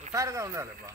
హుషారుగా ఉండాలి బా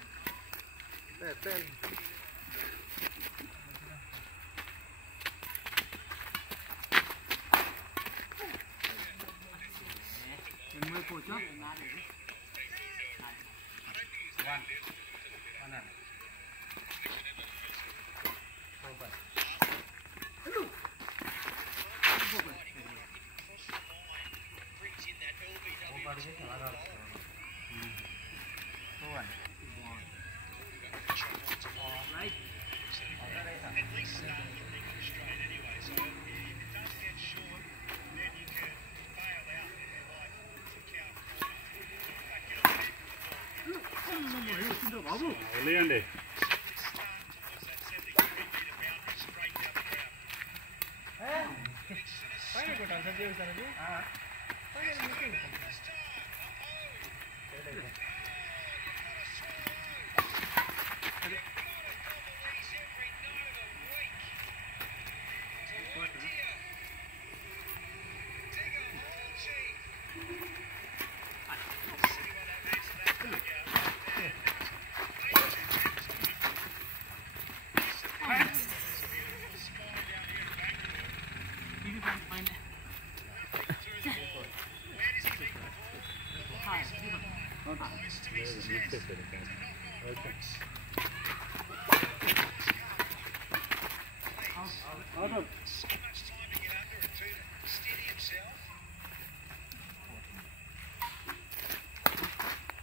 వదిలేయండి.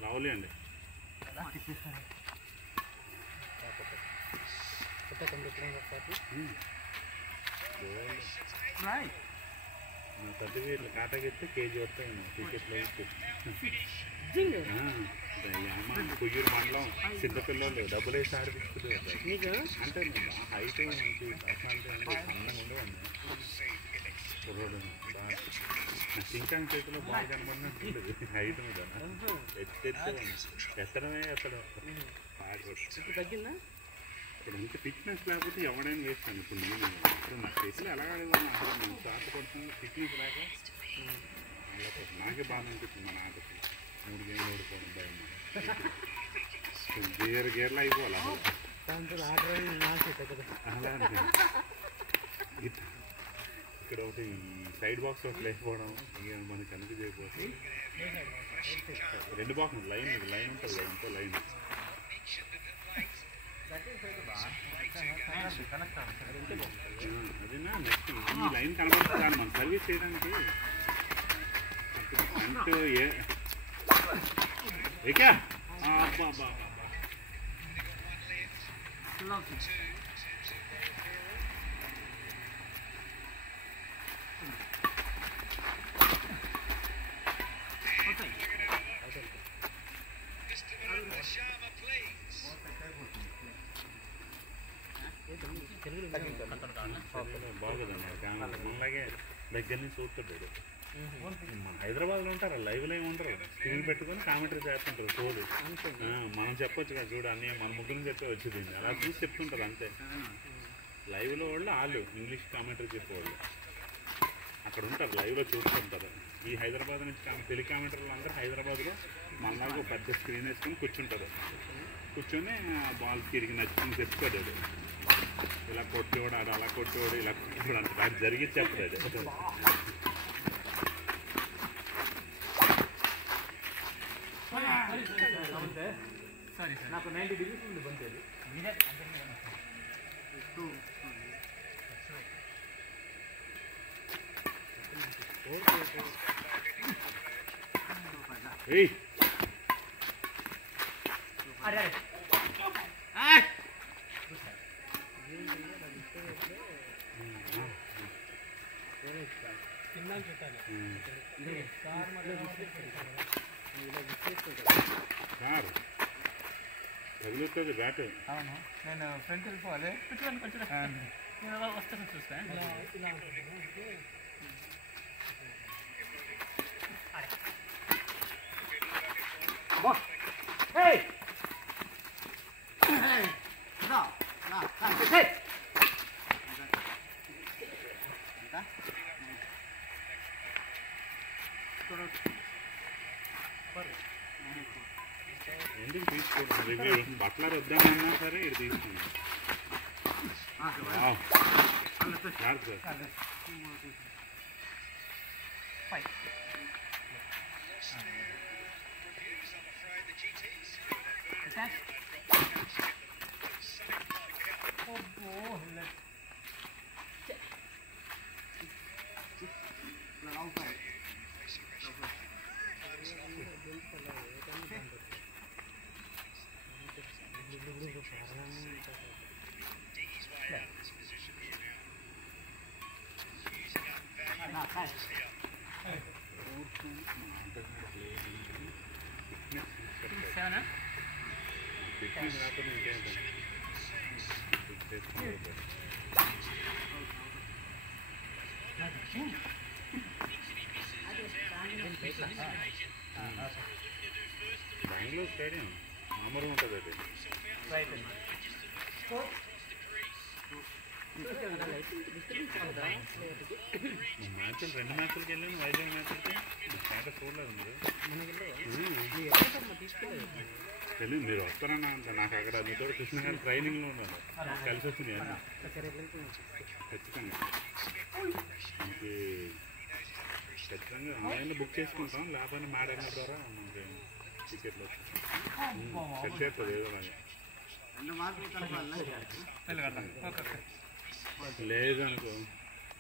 లవ్లీ అండి. సర్టిఫికేట్లు కాటకెత్తే కేజీ వస్తాయి టికెట్లో కుయ్యూరు మండలం సిద్ధపిల్లలు డబ్బులు వేసి ఆడిపిస్తుంది అంటే హైట్ మంచి పర్సనాలిటీ అంటే అందంగా ఉండేవాడిని కుర్రోడు బాగా ఇంకా చేతిలో బాగా కనబడినట్టు హైట్ మీద ఎత్తడమే ఎత్తడం తగ్గిందా? ఇప్పుడు ఇంత ఫిట్నెస్ లేకపోతే ఎవడైనా వేస్తాను. ఇప్పుడు నేను ఇప్పుడు నా చేతిలో ఎలా ఆడేవాడిని అసలు నేను ఆట పడుతుంది ఫిట్నెస్ లేక నాకే బాగా అనిపిస్తుంది. మన ఆటకి 3 గేమ్లు ఓడిపోవడం భయం గేర్లు అయిపోవాలి అలా ఇక్కడ ఒకటి సైడ్ బాక్స్ ఒకటి లేకపోవడం ఇక మనకి కనుక చేయకపోతే 2 బాక్స్ లైన్ లైన్ ఉంటుంది కదా ఇంకో లైన్ అదేనా నెక్స్ట్ ఈ లైన్ కనబడుతుంది మనం సర్వీస్ చేయడానికి అంటే ఏకా అబ్బా బాగుందన్నమాట మనలాగే దగ్గర నుంచి చూస్తుంటాడు. మన హైదరాబాద్లో ఉంటారు లైవ్లో ఏమి ఉంటారు టీవీ పెట్టుకొని కామెంటరీ చేస్తుంటారు తోడు మనం చెప్పొచ్చు కదా చూడు అన్నీ మన ముగ్గురు చెప్పే వచ్చింది అలా చూసి చెప్తుంటారు అంతే. లైవ్లో వాళ్ళు ఇంగ్లీష్ కామెంటరీ చెప్పేవాళ్ళు అక్కడ ఉంటారు లైవ్లో చూస్తుంటారు. ఈ హైదరాబాద్ నుంచి తెలుగు కామెంటరీలు అందరూ హైదరాబాద్లో మనలాగా పెద్ద స్క్రీన్ వేసుకొని కూర్చుంటారు. కూర్చొని బాల్ తిరిగి నచ్చింది తెచ్చుకోడాడు ఇలా కొట్టేవాడు ఆడు అలా కొట్టేవాడు ఇలా కొట్టేవాడు అంటే నాకు జరిగి చెప్పలేదు. నాకు 90 degrees ఉంది బందేది తగులుతుంది బ్యాట్. అవును నేను ఫ్రంట్ వెళ్ళిపోవాలి నేను అలా వస్తాను చూస్తాను. ఎందుకు తీసుకోవడం రివ్యూ బట్లర్ వద్దామన్నా సరే ఇది తీసుకున్నాను. బెంగళూరు స్టేడియం మామూలు ఉంటుంది అది. మ్యాచ్లు 2 మ్యాచ్లకి వెళ్ళాను, వైజాగ్ మ్యాచ్లకి స్టేటస్ చూడలేదు మీరు. తెలియదు మీరు వస్తారన్నా అంత నాకు అక్కడ మీతో కృష్ణ గారు ట్రైనింగ్లో ఉన్నారు, కలిసి వచ్చింది అన్నీ ఖచ్చితంగా. మనకి ఖచ్చితంగా ఆన్లైన్లో బుక్ చేసుకుంటాం, లేకపోతే మేడం ద్వారా మనకి టికెట్లు వచ్చి సెట్ చేస్తుంది ఏదో లేదు అనుకో.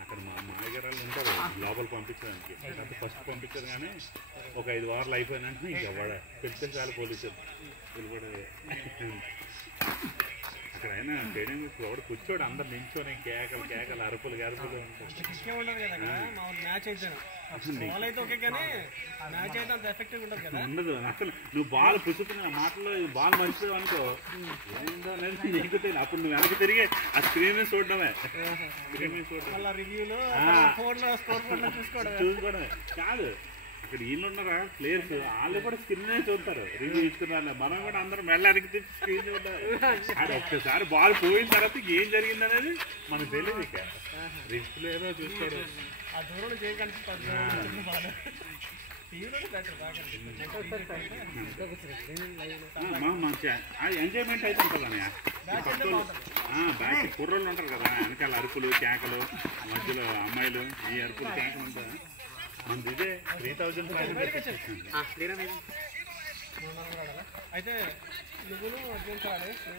అక్కడ మా మాయగారాలు ఉంటారు లోపల పంపించడానికి, అంటే ఫస్ట్ పంపించారు కానీ ఒక 5 వారాలు అయిపోయినంటే ఇంకా వాడ పెద్ద చాలు పోలీసులు వెళ్ళిపోవడమే. అక్కడ అయినా స్టేడియం ఒకటి కూర్చోడు, అందరు నించోని కేకలు అరుపులు ఉంటాయి. ఉండదు అసలు. నువ్వు బాల్ పుచ్చుతున్న మాటలో బాల్ మంచిది అనుకో, ఏందో అనేది నీకు తెలియదు. అప్పుడు నువ్వు వెనక్కి తిరిగి ఆ స్క్రీన్ చూడడమే, చూసుకోవడమే కాదు. ఇక్కడ వీళ్ళు ఉన్నారా ప్లేయర్స్, వాళ్ళు కూడా స్క్రీన్ చూస్తారు, రివ్యూ ఇస్తున్నారు. మనం కూడా అందరం మెళ్ళకి తిప్పి స్క్రీన్ చూడాలి. ఒక్కసారి బాల్ పోయిన తర్వాత ఏం జరిగింది అనేది మనకు తెలియదు. ఇక రిస్క్లో ఏదో చూస్తారు. మంచిగా ఎంజాయ్మెంట్ అయితే ఉంటుంది అన్నయ్య. బ్యాక్ కుర్రోళ్ళు ఉంటారు కదా, వెనకాల అరుపులు కేకలు, మధ్యలో అమ్మాయిలు ఈ అరుపులు కేకలు ఉంటాయి. మనది ఇదే 3500 అయితే